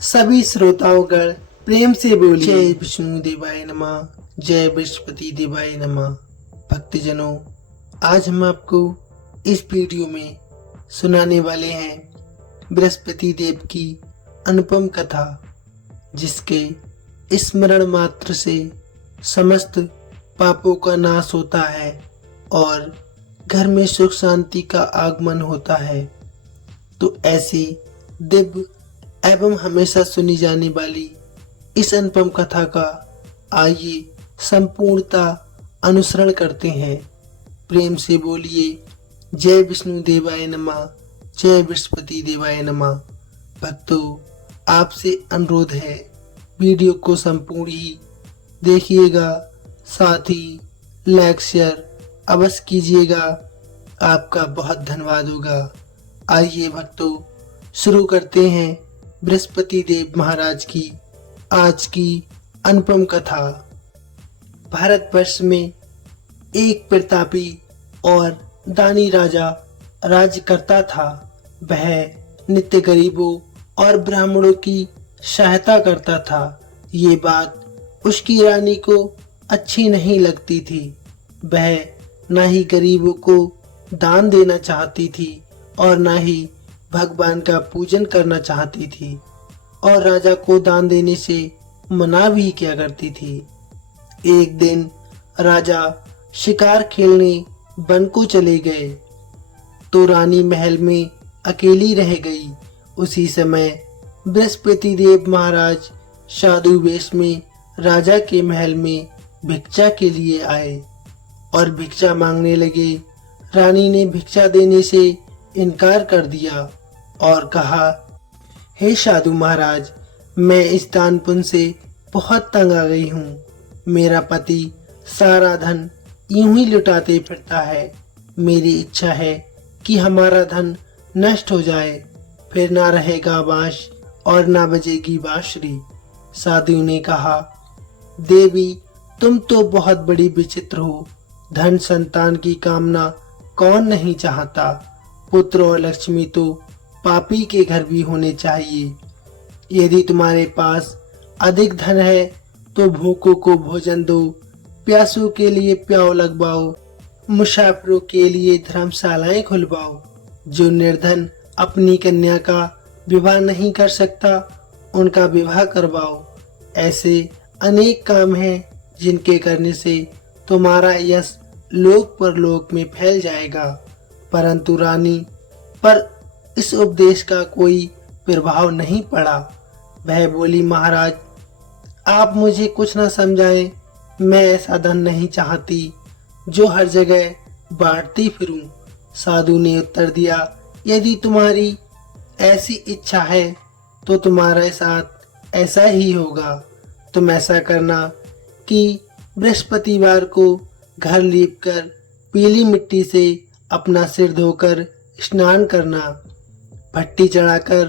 सभी श्रोताओगण प्रेम से बोलिए जय विष्णु देवाय नमः, जय बृहस्पति देवाय नमः। भक्तजनों, आज हम आपको इस वीडियो में सुनाने वाले हैं बृहस्पति देव की अनुपम कथा, जिसके स्मरण मात्र से समस्त पापों का नाश होता है और घर में सुख शांति का आगमन होता है। तो ऐसी दिव्य एवं हमेशा सुनी जाने वाली इस अनुपम कथा का आइए संपूर्णता अनुसरण करते हैं। प्रेम से बोलिए जय विष्णु देवाय नमः, जय बृहस्पति देवाय नमः। भक्तों, आपसे अनुरोध है, वीडियो को संपूर्ण ही देखिएगा, साथ ही लाइक शेयर अवश्य कीजिएगा, आपका बहुत धन्यवाद होगा। आइए भक्तों, शुरू करते हैं बृहस्पति देव महाराज की आज की अनुपम कथा। भारतवर्ष में एक प्रतापी और दानी राजा राज्य करता था। वह नित्य गरीबों और ब्राह्मणों की सहायता करता था। ये बात उसकी रानी को अच्छी नहीं लगती थी। वह न ही गरीबों को दान देना चाहती थी और न ही भगवान का पूजन करना चाहती थी, और राजा को दान देने से मना भी किया करती थी। एक दिन राजा शिकार खेलने वन को चले गए तो रानी महल में अकेली रह गई। उसी समय बृहस्पति देव महाराज साधु वेश में राजा के महल में भिक्षा के लिए आए और भिक्षा मांगने लगे। रानी ने भिक्षा देने से इनकार कर दिया और कहा, हे साधु महाराज, मैं इस दान पुण्य से बहुत तंग आ गई हूँ। मेरा पति सारा धन यूं ही लुटाते फिरता है। मेरी इच्छा है कि हमारा धन नष्ट हो जाए, फिर ना रहेगा बांस और ना बजेगी बांसुरी। साधु ने कहा, देवी, तुम तो बहुत बड़ी विचित्र हो। धन संतान की कामना कौन नहीं चाहता। पुत्र और लक्ष्मी तो पापी के घर भी होने चाहिए। यदि तुम्हारे पास अधिक धन है तो भूखों को भोजन दो, प्यासों के लिए प्याऊ लगवाओ, मुसाफिरों के लिए धर्मशालाएं खुलवाओ। जो निर्धन अपनी कन्या का विवाह नहीं कर सकता, उनका विवाह करवाओ। ऐसे अनेक काम हैं जिनके करने से तुम्हारा यश लोक परलोक में फैल जाएगा। परंतु रानी पर इस उपदेश का कोई प्रभाव नहीं पड़ा। वह बोली, महाराज, आप मुझे कुछ न समझाएं। मैं ऐसा धन नहीं चाहती जो हर जगह बांटती फिरूं। साधु ने उत्तर दिया, यदि तुम्हारी ऐसी इच्छा है तो तुम्हारे साथ ऐसा ही होगा। तुम ऐसा करना कि बृहस्पतिवार को घर लीपकर पीली मिट्टी से अपना सिर धोकर स्नान करना, भट्टी चढ़ाकर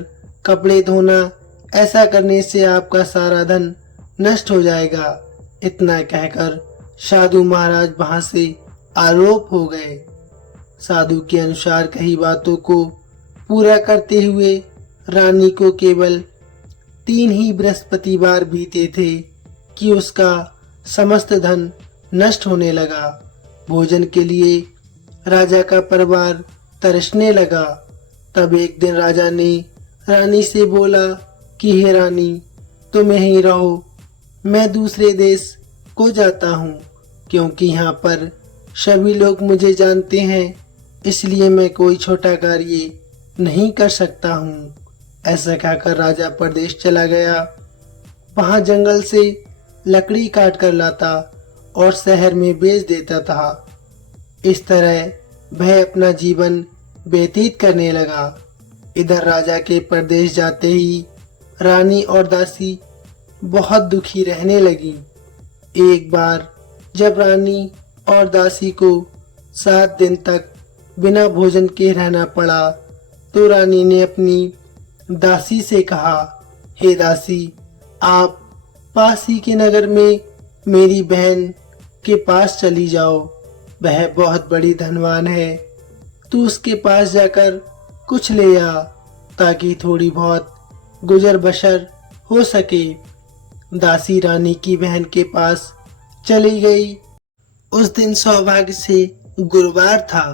कपड़े धोना। ऐसा करने से आपका सारा धन नष्ट हो जाएगा। इतना कहकर साधु महाराज वहां से आरोप हो गए। साधु के अनुसार कही बातों को पूरा करते हुए रानी को केवल 3 ही बृहस्पतिवार बीते थे कि उसका समस्त धन नष्ट होने लगा। भोजन के लिए राजा का परिवार तरसने लगा। तब एक दिन राजा ने रानी से बोला कि हे रानी, तुम यहीं रहो, मैं दूसरे देश को जाता हूँ, क्योंकि यहाँ पर सभी लोग मुझे जानते हैं, इसलिए मैं कोई छोटा कार्य नहीं कर सकता हूँ। ऐसा कहकर राजा परदेश चला गया। वहाँ जंगल से लकड़ी काट कर लाता और शहर में बेच देता था। इस तरह वह अपना जीवन व्यतीत करने लगा। इधर राजा के परदेश जाते ही रानी और दासी बहुत दुखी रहने लगी। एक बार जब रानी और दासी को 7 दिन तक बिना भोजन के रहना पड़ा तो रानी ने अपनी दासी से कहा, हे दासी, आप पास ही के नगर में मेरी बहन के पास चली जाओ। वह बहुत बड़ी धनवान है। तू उसके पास जाकर कुछ ले आ, ताकि थोड़ी बहुत गुजर बसर हो सके। दासी रानी की बहन के पास चली गई। उस दिन सौभाग्य से गुरुवार था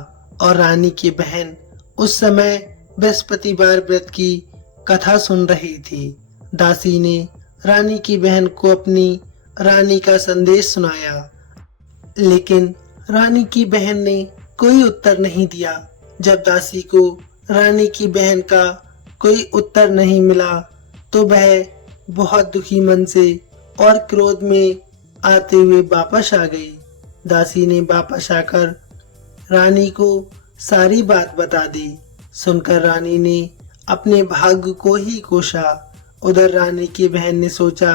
और रानी की बहन उस समय बृहस्पतिवार व्रत की कथा सुन रही थी। दासी ने रानी की बहन को अपनी रानी का संदेश सुनाया, लेकिन रानी की बहन ने कोई उत्तर नहीं दिया। जब दासी को रानी की बहन का कोई उत्तर नहीं मिला तो वह बहुत दुखी मन से और क्रोध में आते हुए वापस आ गई। दासी ने वापस आकर रानी को सारी बात बता दी। सुनकर रानी ने अपने भाग्य को ही कोसा। उधर रानी की बहन ने सोचा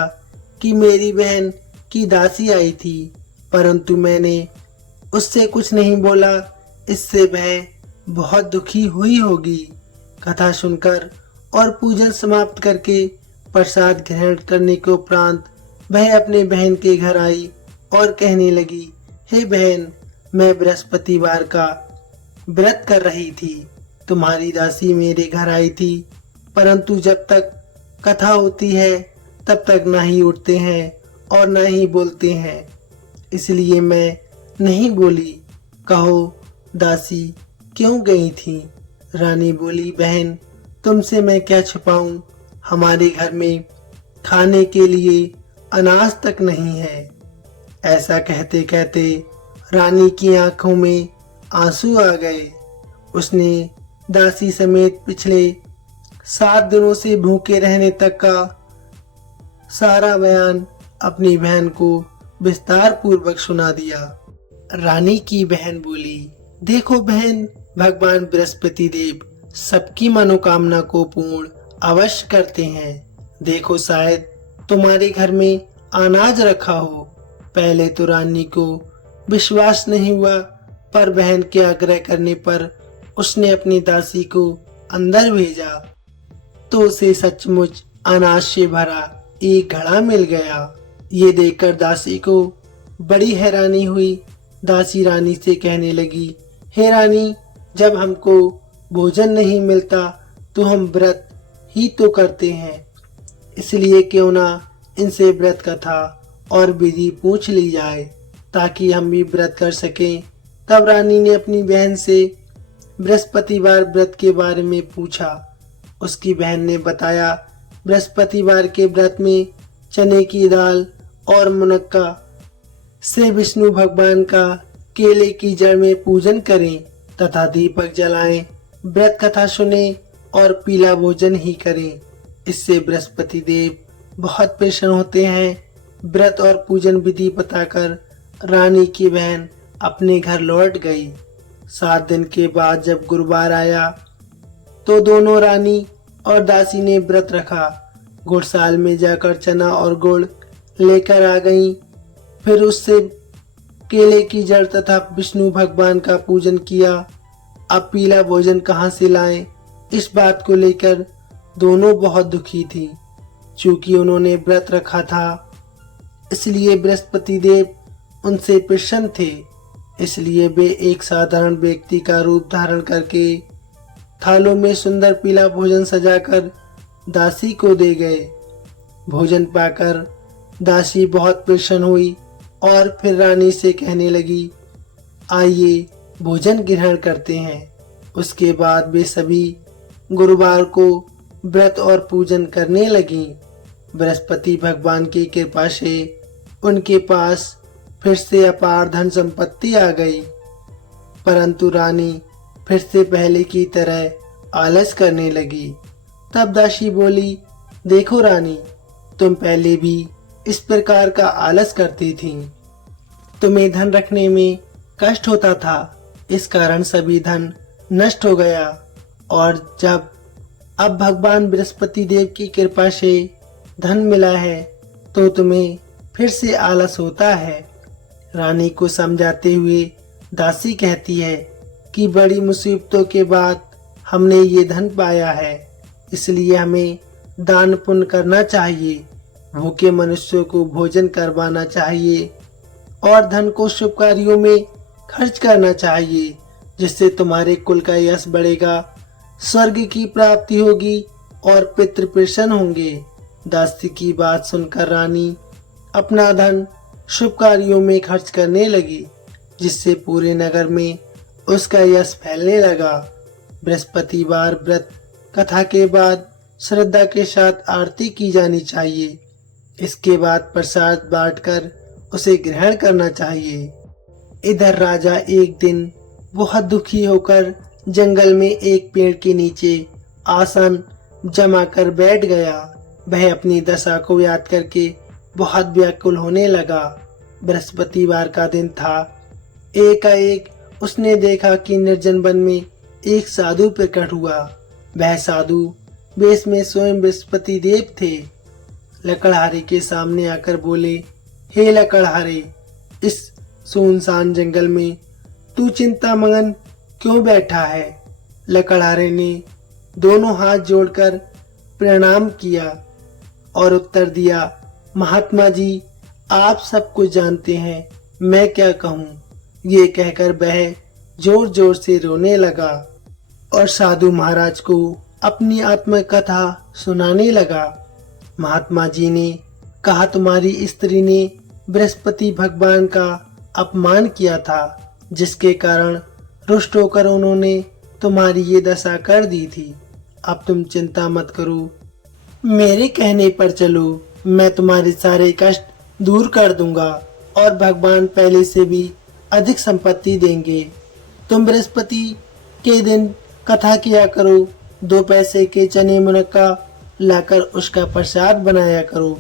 कि मेरी बहन की दासी आई थी, परंतु मैंने उससे कुछ नहीं बोला, इससे वह बहुत दुखी हुई होगी। कथा सुनकर और पूजन समाप्त करके प्रसाद ग्रहण करने के उपरांत वह अपने बहन के घर आई और कहने लगी, हे बहन, मैं बृहस्पतिवार का व्रत कर रही थी। तुम्हारी दासी मेरे घर आई थी, परंतु जब तक कथा होती है तब तक ना ही उठते हैं और ना ही बोलते हैं, इसलिए मैं नहीं बोली। कहो दासी क्यों गई थी? रानी बोली, बहन तुमसे मैं क्या छुपाऊं, हमारे घर में खाने के लिए अनाज तक नहीं है। ऐसा कहते कहते रानी की आंखों में आंसू आ गए। उसने दासी समेत पिछले 7 दिनों से भूखे रहने तक का सारा बयान अपनी बहन को विस्तार पूर्वक सुना दिया। रानी की बहन बोली, देखो बहन, भगवान बृहस्पति देव सबकी मनोकामना को पूर्ण अवश्य करते हैं। देखो शायद तुम्हारे घर में अनाज रखा हो। पहले तो रानी को विश्वास नहीं हुआ, पर बहन के आग्रह करने पर उसने अपनी दासी को अंदर भेजा तो उसे सचमुच अनाज से भरा एक घड़ा मिल गया। ये देखकर दासी को बड़ी हैरानी हुई। दासी रानी से कहने लगी, हे रानी, जब हमको भोजन नहीं मिलता तो हम व्रत ही तो करते हैं, इसलिए क्यों ना इनसे व्रत कथा और विधि पूछ ली जाए ताकि हम भी व्रत कर सकें। तब रानी ने अपनी बहन से बृहस्पतिवार व्रत के बारे में पूछा। उसकी बहन ने बताया, बृहस्पतिवार के व्रत में चने की दाल और मुनक्का से विष्णु भगवान का केले की जड़ में पूजन करें तथा दीपक जलाएं, व्रत कथा सुने और पीला भोजन ही करें। इससे बृहस्पति देव बहुत प्रसन्न होते हैं। व्रत और पूजन विधि बताकर रानी की बहन अपने घर लौट गई। 7 दिन के बाद जब गुरुवार आया तो दोनों रानी और दासी ने व्रत रखा। गुड़साल में जाकर चना और गुड़ लेकर आ गईं। फिर उससे केले की जड़ तथा विष्णु भगवान का पूजन किया। अब पीला भोजन कहाँ से लाएं, इस बात को लेकर दोनों बहुत दुखी थी। चूंकि उन्होंने व्रत रखा था इसलिए बृहस्पति देव उनसे प्रसन्न थे, इसलिए वे एक साधारण व्यक्ति का रूप धारण करके थालों में सुंदर पीला भोजन सजाकर दासी को दे गए। भोजन पाकर दासी बहुत प्रसन्न हुई और फिर रानी से कहने लगी, आइए भोजन ग्रहण करते हैं। उसके बाद वे सभी गुरुवार को व्रत और पूजन करने लगी। बृहस्पति भगवान की कृपा से उनके पास फिर से अपार धन संपत्ति आ गई, परंतु रानी फिर से पहले की तरह आलस करने लगी। तब दासी बोली, देखो रानी, तुम पहले भी इस प्रकार का आलस करती थी। तुम्हें धन रखने में कष्ट होता था, इस कारण सभी धन नष्ट हो गया, और जब अब भगवान बृहस्पति देव की कृपा से धन मिला है तो तुम्हें फिर से आलस होता है। रानी को समझाते हुए दासी कहती है कि बड़ी मुसीबतों के बाद हमने ये धन पाया है, इसलिए हमें दान पुण्य करना चाहिए, भूखे मनुष्यों को भोजन करवाना चाहिए और धन को शुभ कार्यों में खर्च करना चाहिए, जिससे तुम्हारे कुल का यश बढ़ेगा, स्वर्ग की प्राप्ति होगी और पितृ प्रसन्न होंगे। दासी की बात सुनकर रानी अपना धन शुभ कार्यों में खर्च करने लगी, जिससे पूरे नगर में उसका यश फैलने लगा। बृहस्पतिवार व्रत कथा के बाद श्रद्धा के साथ आरती की जानी चाहिए। इसके बाद प्रसाद बांटकर उसे ग्रहण करना चाहिए। इधर राजा एक दिन बहुत दुखी होकर जंगल में एक पेड़ के नीचे आसन जमा कर बैठ गया। वह अपनी दशा को याद करके बहुत व्याकुल होने लगा। बृहस्पतिवार का दिन था। एकाएक उसने देखा कि निर्जन वन में एक साधु प्रकट हुआ। वह साधु वेश में स्वयं बृहस्पति देव थे। लकड़हारे के सामने आकर बोले, हे लकड़हारे, इस सुनसान जंगल में तू चिंता मगन क्यों बैठा है? लकड़हारे ने दोनों हाथ जोड़कर प्रणाम किया और उत्तर दिया, महात्मा जी, आप सब कुछ जानते हैं, मैं क्या कहूँ। ये कहकर वह जोर जोर से रोने लगा और साधु महाराज को अपनी आत्मकथा सुनाने लगा। महात्मा जी ने कहा, तुम्हारी स्त्री ने बृहस्पति भगवान का अपमान किया था, जिसके कारण रुष्ट होकर उन्होंने तुम्हारी ये दशा कर दी थी। अब तुम चिंता मत करो, मेरे कहने पर चलो, मैं तुम्हारे सारे कष्ट दूर कर दूंगा और भगवान पहले से भी अधिक संपत्ति देंगे। तुम बृहस्पति के दिन कथा किया करो, 2 पैसे के चने मुनक्का लाकर उसका प्रसाद बनाया करो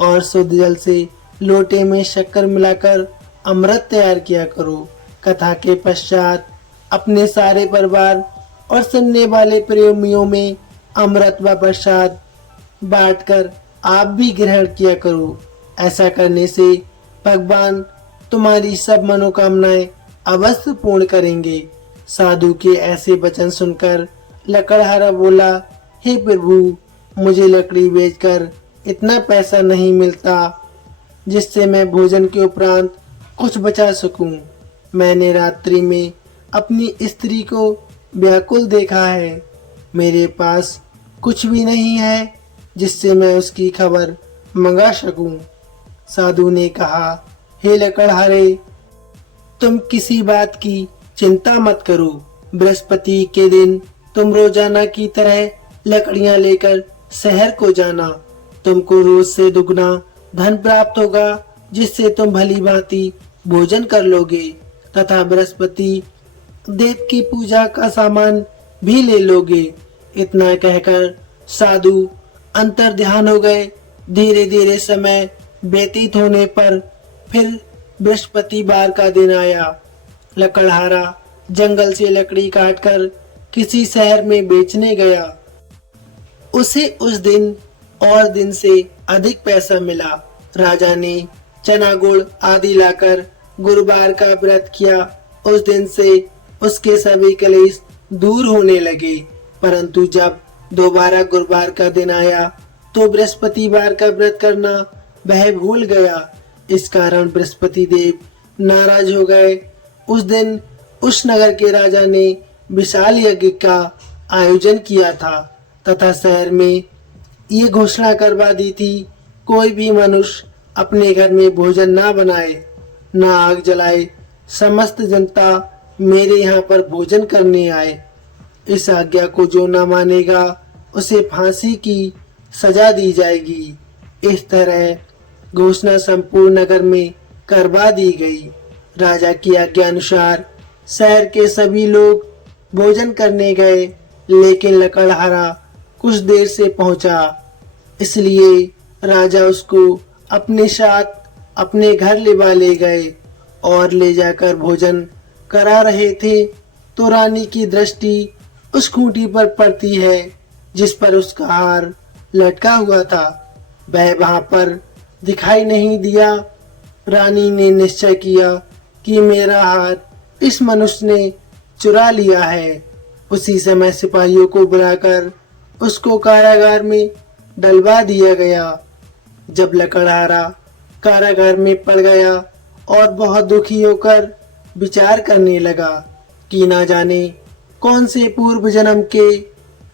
और शुद्ध जल से लोटे में शक्कर मिलाकर अमृत तैयार किया करो। कथा के पश्चात अपने सारे परिवार और सुनने वाले प्रेमियों में अमृत व प्रसाद बांटकर आप भी ग्रहण किया करो। ऐसा करने से भगवान तुम्हारी सब मनोकामनाएं अवश्य पूर्ण करेंगे। साधु के ऐसे वचन सुनकर लकड़हारा बोला, हे प्रभु, मुझे लकड़ी बेचकर इतना पैसा नहीं मिलता जिससे मैं भोजन के उपरांत कुछ बचा सकूं। मैंने रात्रि में अपनी स्त्री को व्याकुल देखा है। मेरे पास कुछ भी नहीं है जिससे मैं उसकी खबर मंगा सकूं। साधु ने कहा, हे लकड़हारे, तुम किसी बात की चिंता मत करो। बृहस्पति के दिन तुम रोजाना की तरह लकड़ियां लेकर शहर को जाना। तुमको रोज से दुगना धन प्राप्त होगा, जिससे तुम भली भांति भोजन कर लोगे तथा बृहस्पति देव की पूजा का सामान भी ले लोगे। इतना कहकर साधु अंतर ध्यान हो गए। धीरे धीरे समय व्यतीत होने पर फिर बृहस्पतिवार का दिन आया। लकड़हारा जंगल से लकड़ी काटकर किसी शहर में बेचने गया। उसे उस दिन और दिन से अधिक पैसा मिला। राजा ने चना गुड़ आदि लाकर गुरुवार का व्रत किया। उस दिन से उसके सभी कलेश दूर होने लगे। परंतु जब दोबारा गुरुवार का दिन आया तो बृहस्पतिवार का व्रत करना वह भूल गया। इस कारण बृहस्पति देव नाराज हो गए। उस दिन उस नगर के राजा ने विशाल यज्ञ का आयोजन किया था तथा शहर में ये घोषणा करवा दी थी, कोई भी मनुष्य अपने घर में भोजन ना बनाए, ना आग जलाए। समस्त जनता मेरे यहाँ पर भोजन करने आए। इस आज्ञा को जो न मानेगा उसे फांसी की सजा दी जाएगी। इस तरह घोषणा संपूर्ण नगर में करवा दी गई। राजा की आज्ञा अनुसार शहर के सभी लोग भोजन करने गए, लेकिन लकड़हारा कुछ देर से पहुंचा, इसलिए राजा उसको अपने साथ अपने घर ले गए और ले जाकर भोजन करा रहे थे तो रानी की दृष्टि उस खूंटी पर पड़ती है जिस पर उसका हार लटका हुआ था। वह वहां पर दिखाई नहीं दिया। रानी ने निश्चय किया कि मेरा हार इस मनुष्य ने चुरा लिया है। उसी समय सिपाहियों को बुलाकर उसको कारागार में डलवा दिया गया। जब लकड़हारा कारागार में पड़ गया और बहुत दुखी होकर विचार करने लगा कि ना जाने कौन से पूर्व जन्म के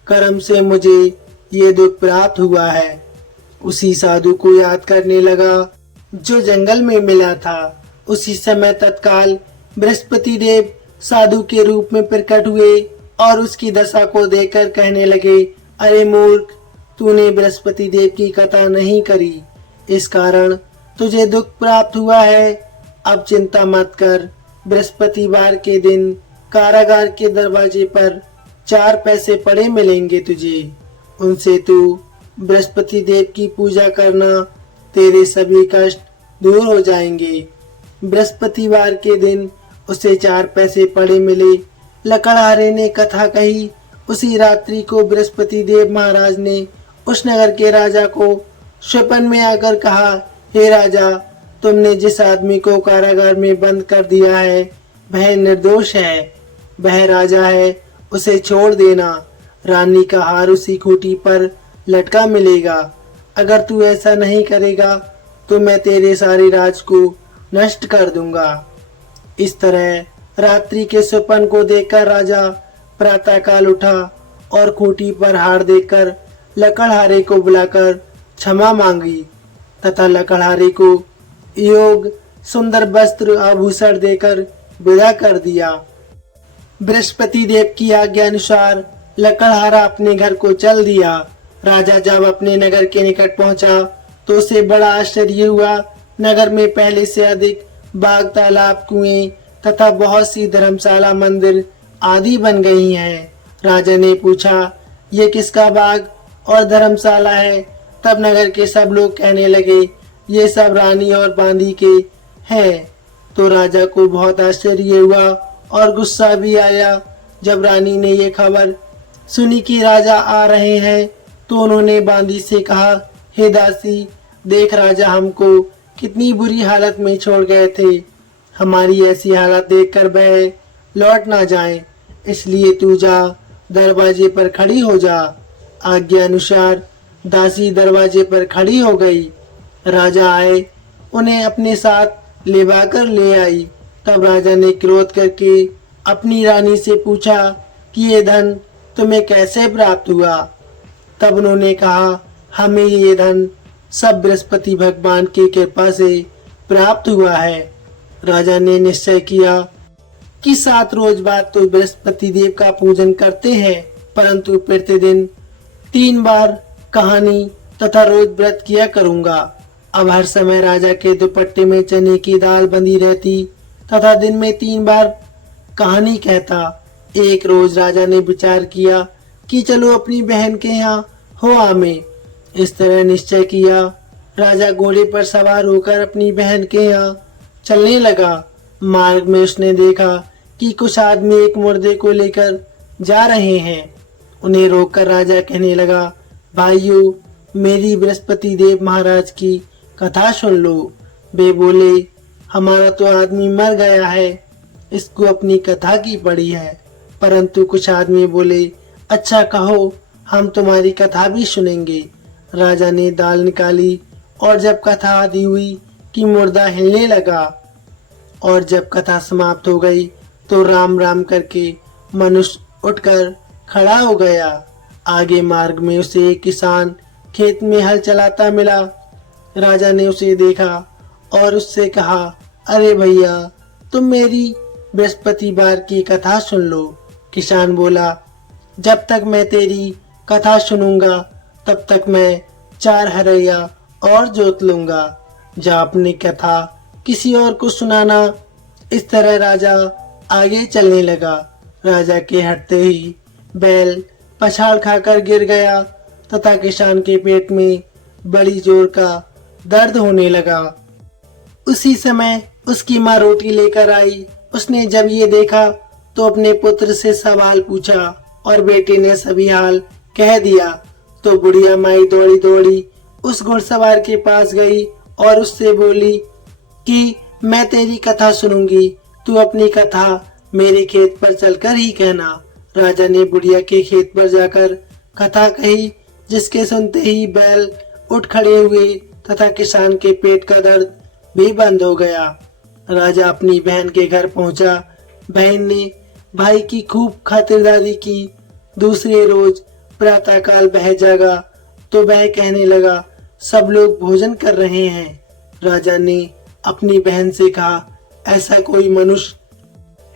कर्म से मुझे ये दुख प्राप्त हुआ है। उसी साधु को याद करने लगा जो जंगल में मिला था। उसी समय तत्काल बृहस्पति देव साधु के रूप में प्रकट हुए और उसकी दशा को देखकर कहने लगे, अरे मूर्ख, तूने बृहस्पति देव की कथा नहीं करी, इस कारण तुझे दुख प्राप्त हुआ है। अब चिंता मत कर, बृहस्पतिवार के दिन कारागार के दरवाजे पर 4 पैसे पड़े मिलेंगे तुझे। उनसे तू बृहस्पति देव की पूजा करना, तेरे सभी कष्ट दूर हो जाएंगे। बृहस्पतिवार के दिन उसे 4 पैसे पड़े मिले। लकड़हारे ने कथा कही। उसी रात्रि को बृहस्पति देव महाराज ने उस नगर के राजा को स्वप्न में आकर कहा, हे राजा, तुमने जिस आदमी को कारागार में बंद कर दिया है वह निर्दोष है, वह राजा है, उसे छोड़ देना। रानी का हार उसी खूंटी पर लटका मिलेगा। अगर तू ऐसा नहीं करेगा तो मैं तेरे सारे राज को नष्ट कर दूंगा। इस तरह रात्रि के स्वप्न को देखकर राजा प्रातःकाल उठा और खूंटी पर हार देखकर लकड़हारे को बुलाकर क्षमा मांगी तथा लकड़हारे को योग सुंदर वस्त्र आभूषण देकर विदा कर दिया। बृहस्पति देव की आज्ञा अनुसार लकड़हारा अपने घर को चल दिया। राजा जब अपने नगर के निकट पहुंचा तो उसे बड़ा आश्चर्य हुआ। नगर में पहले से अधिक बाग, तालाब, कुएं तथा बहुत सी धर्मशाला, मंदिर आदि बन गई हैं। राजा ने पूछा, ये किसका बाग और धर्मशाला है? तब नगर के सब लोग कहने लगे, ये सब रानी और बांदी के हैं। तो राजा को बहुत आश्चर्य हुआ और गुस्सा भी आया। जब रानी ने ये खबर सुनी कि राजा आ रहे हैं तो उन्होंने बांदी से कहा, हे दासी, देख राजा हमको कितनी बुरी हालत में छोड़ गए थे। हमारी ऐसी हालत देखकर वह लौट ना जाए, इसलिए तू जा, दरवाजे पर खड़ी हो जा। आज्ञा अनुसार दासी दरवाजे पर खड़ी हो गई। राजा आए, उन्हें अपने साथ लेवाकर ले आई। तब राजा ने क्रोध करके अपनी रानी से पूछा कि ये धन तुम्हें कैसे प्राप्त हुआ? तब उन्होंने कहा, हमें ये धन सब बृहस्पति भगवान की कृपा से प्राप्त हुआ है। राजा ने निश्चय किया कि 7 रोज बाद तो बृहस्पति देव का पूजन करते हैं, परंतु प्रतिदिन 3 बार कहानी तथा रोज व्रत किया करूंगा। अब हर समय राजा के दुपट्टे में चने की दाल बंधी रहती तथा दिन में 3 बार कहानी कहता। एक रोज राजा ने विचार किया कि चलो अपनी बहन के यहाँ हो आमे। इस तरह निश्चय किया। राजा घोड़े पर सवार होकर अपनी बहन के यहाँ चलने लगा। मार्ग में उसने देखा कि कुछ आदमी एक मुर्दे को लेकर जा रहे हैं। उन्हें रोककर राजा कहने लगा, भाइयों, मेरी बृहस्पति देव महाराज की कथा सुन लो। वे बोले, हमारा तो आदमी मर गया है, इसको अपनी कथा की पड़ी है। परंतु कुछ आदमी बोले, अच्छा कहो, हम तुम्हारी कथा भी सुनेंगे। राजा ने दाल निकाली और जब कथा आदि हुई कि मुर्दा हिलने लगा और जब कथा समाप्त हो गई तो राम राम करके मनुष्य उठकर खड़ा हो गया। आगे मार्ग में उसे एक किसान खेत में हल चलाता मिला। राजा ने उसे देखा और उससे कहा, अरे भैया, तुम मेरी बृहस्पतिवार की कथा सुन लो। किसान बोला, जब तक मैं तेरी कथा सुनूंगा तब तक मैं 4 हरैया और जोत लूंगा। जा अपनी कथा किसी और को सुनाना। इस तरह राजा आगे चलने लगा। राजा के हटते ही बैल पछाड़ खाकर गिर गया तथा किसान के पेट में बड़ी जोर का दर्द होने लगा। उसी समय उसकी माँ रोटी लेकर आई। उसने जब ये देखा तो अपने पुत्र से सवाल पूछा और बेटे ने सभी हाल कह दिया। तो बुढ़िया माई दौड़ी दौड़ी उस घुड़सवार के पास गई और उससे बोली कि मैं तेरी कथा सुनूंगी, तू अपनी कथा मेरे खेत पर चलकर ही कहना। राजा ने बुढ़िया के खेत पर जाकर कथा कही, जिसके सुनते ही बैल उठ खड़े हुए तथा किसान के पेट का दर्द भी बंद हो गया। राजा अपनी बहन के घर पहुंचा। बहन ने भाई की खूब खातिरदारी की। दूसरे रोज प्रातःकाल वह जागा तो वह कहने लगा, सब लोग भोजन कर रहे हैं। राजा ने अपनी बहन से कहा, ऐसा कोई मनुष्य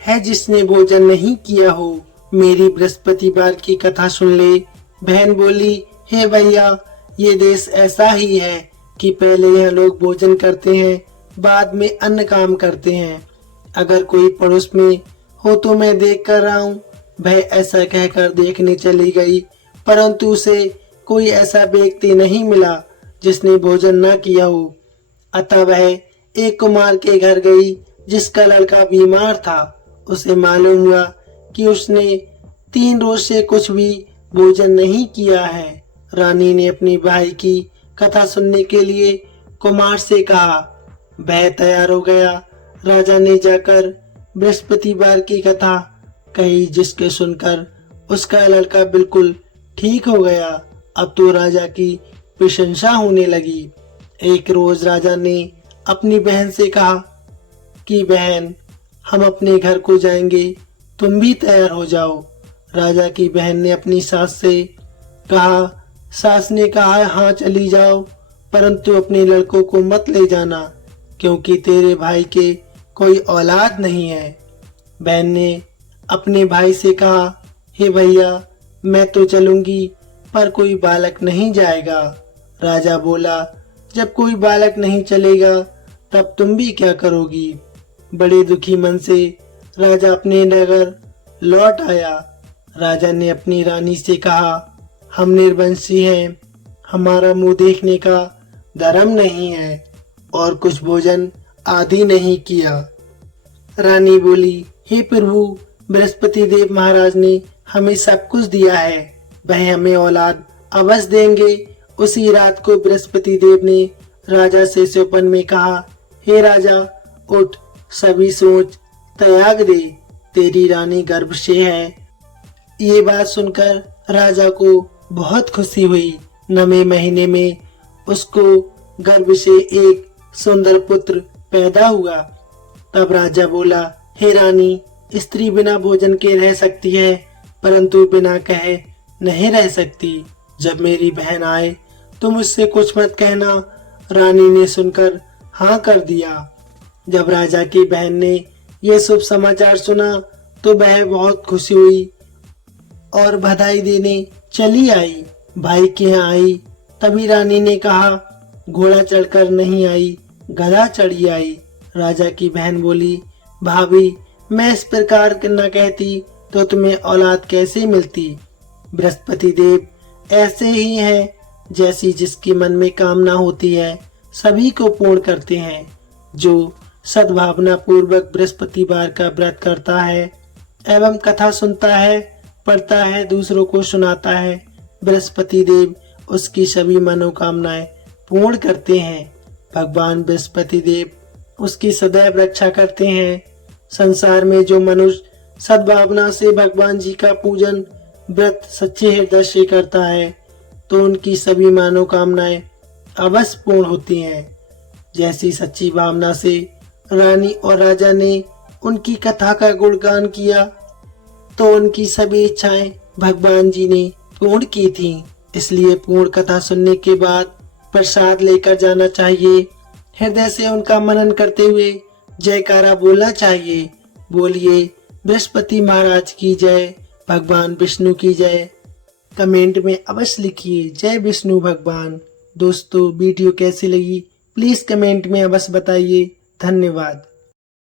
है जिसने भोजन नहीं किया हो? मेरी बृहस्पतिवार की कथा सुन ले। बहन बोली, हे भैया, ये देश ऐसा ही है कि पहले यह लोग भोजन करते हैं, बाद में अन्य काम करते हैं। अगर कोई पड़ोस में हो तो मैं देख कर रहा हूँ। वह ऐसा कहकर देखने चली गई, परंतु उसे कोई ऐसा व्यक्ति नहीं मिला जिसने भोजन न किया हो। अतः वह एक कुमार के घर गई जिसका लड़का बीमार था। उसे मालूम हुआ कि उसने 3 रोज से कुछ भी भोजन नहीं किया है। रानी ने अपनी भाई की कथा सुनने के लिए कुमार से कहा। वह तैयार हो गया। राजा ने जाकर बृहस्पतिवार की कथा कही, जिसके सुनकर उसका लड़का बिल्कुल ठीक हो गया। अब तो राजा की प्रशंसा होने लगी। एक रोज राजा ने अपनी बहन से कहा कि बहन, हम अपने घर को जाएंगे, तुम भी तैयार हो जाओ। राजा की बहन ने अपनी सास से कहा। सास ने कहा, हाँ चली जाओ, परंतु अपने लड़कों को मत ले जाना, क्योंकि तेरे भाई के कोई औलाद नहीं है। बहन ने अपने भाई से कहा, हे भैया, मैं तो चलूंगी, पर कोई बालक नहीं जाएगा। राजा बोला, जब कोई बालक नहीं चलेगा तब तुम भी क्या करोगी? बड़े दुखी मन से राजा अपने नगर लौट आया। राजा ने अपनी रानी से कहा, हम निर्वंशी हैं, हमारा मुंह देखने का धर्म नहीं है और कुछ भोजन आदि नहीं किया। रानी बोली, हे प्रभु, बृहस्पति देव महाराज ने हमें सब कुछ दिया है, वह हमें औलाद अवश्य देंगे। उसी रात को बृहस्पति देव ने राजा से स्वप्न में कहा, हे राजा, उठ, सभी सोच त्याग दे, तेरी रानी गर्भ से है। ये बात सुनकर राजा को बहुत खुशी हुई। 9वें महीने में उसको गर्भ से एक सुंदर पुत्र पैदा हुआ। तब राजा बोला, हे रानी, स्त्री बिना भोजन के रह सकती है, परंतु बिना कहे नहीं रह सकती। जब मेरी बहन आए तो मुझसे कुछ मत कहना। रानी ने सुनकर हाँ कर दिया। जब राजा की बहन ने यह शुभ समाचार सुना तो वह बहुत खुशी हुई और बधाई देने चली आई। भाई के यहाँ आई, तभी रानी ने कहा, घोड़ा चढ़कर नहीं आई, गधा चढ़ी आई। राजा की बहन बोली, भाभी, मैं इस प्रकार न कहती तो तुम्हें औलाद कैसे मिलती? बृहस्पति देव ऐसे ही है, जैसी जिसकी मन में कामना होती है सभी को पूर्ण करते हैं। जो सद्भावना पूर्वक बृहस्पतिवार का व्रत करता है एवं कथा सुनता है, पढ़ता है, दूसरों को सुनाता है, बृहस्पति देव उसकी सभी मनोकामनाएं पूर्ण करते हैं। भगवान बृहस्पति देव उसकी सदैव रक्षा करते हैं। संसार में जो मनुष्य सद्भावना से भगवान जी का पूजन व्रत सच्चे हृदय से करता है तो उनकी सभी मनोकामनाएं अवश्य पूर्ण होती हैं। जैसी सच्ची भावना से रानी और राजा ने उनकी कथा का गुणगान किया तो उनकी सभी इच्छाएं भगवान जी ने पूर्ण की थी। इसलिए पूर्ण कथा सुनने के बाद प्रसाद लेकर जाना चाहिए। हृदय से उनका मनन करते हुए जयकारा बोलना चाहिए। बोलिए बृहस्पति महाराज की जय, भगवान विष्णु की जय। कमेंट में अवश्य लिखिए जय विष्णु भगवान। दोस्तों, वीडियो कैसी लगी प्लीज कमेंट में अवश्य बताइए। धन्यवाद।